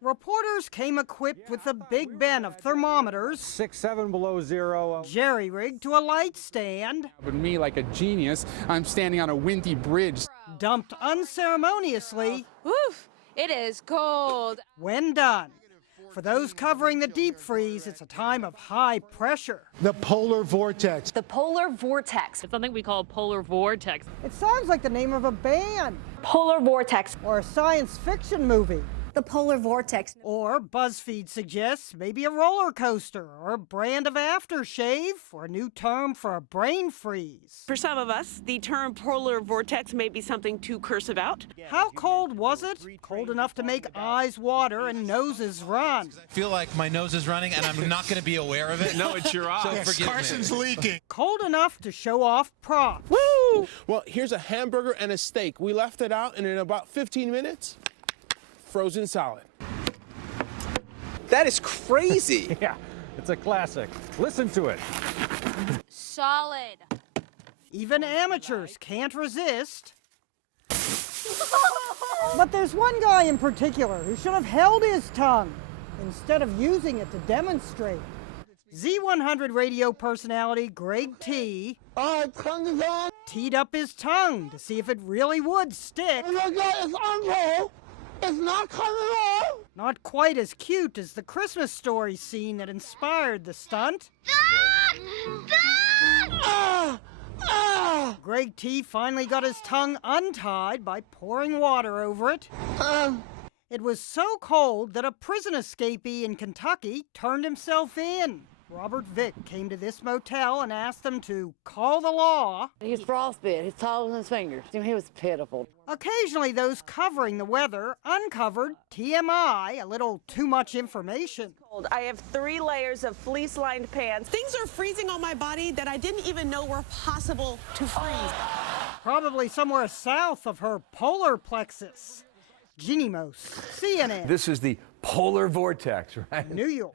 Reporters came equipped with a Big Ben of thermometers, 6, 7 below zero. jerry-rigged to a light stand, But me, like a genius, I'm standing on a windy bridge. dumped unceremoniously Oof, it is cold. when done. For those covering the deep freeze, it's a time of high pressure. The polar vortex. The polar vortex. It's something we call polar vortex. It sounds like the name of a band Polar vortex. or a science fiction movie. The polar vortex. Or, BuzzFeed suggests, maybe a roller coaster or a brand of aftershave or a new term for a brain freeze. For some of us, the term polar vortex may be something to curse about. How cold was it? Cold enough to make eyes water and noses run. I feel like my nose is running and I'm not going to be aware of it. No, it's your eyes. So forgive Carson's me. leaking. Cold enough to show off props. Woo! Well, here's a hamburger and a steak. We left it out, and in about 15 minutes, frozen solid. That is crazy. Yeah, it's a classic. Listen to it. Solid. Even amateurs can't resist. But there's one guy in particular who should have held his tongue instead of using it to demonstrate. Z100 radio personality Greg T. Tongue is on. Teed up his tongue to see if it really would stick. Oh my God, it's on hold. It's not coming off. Not quite as cute as the Christmas Story scene that inspired the stunt. Greg T finally got his tongue untied by pouring water over it. It was so cold that a prison escapee in Kentucky turned himself in. Robert Vick came to this motel and asked them to call the law. He's frostbitten. His toes and his fingers. He was pitiful. Occasionally, those covering the weather uncovered TMI, a little too much information. I have 3 layers of fleece-lined pants. Things are freezing on my body that I didn't even know were possible to freeze. Probably somewhere south of her polar plexus. Jeanne, CNN. This is the polar vortex, right? New York.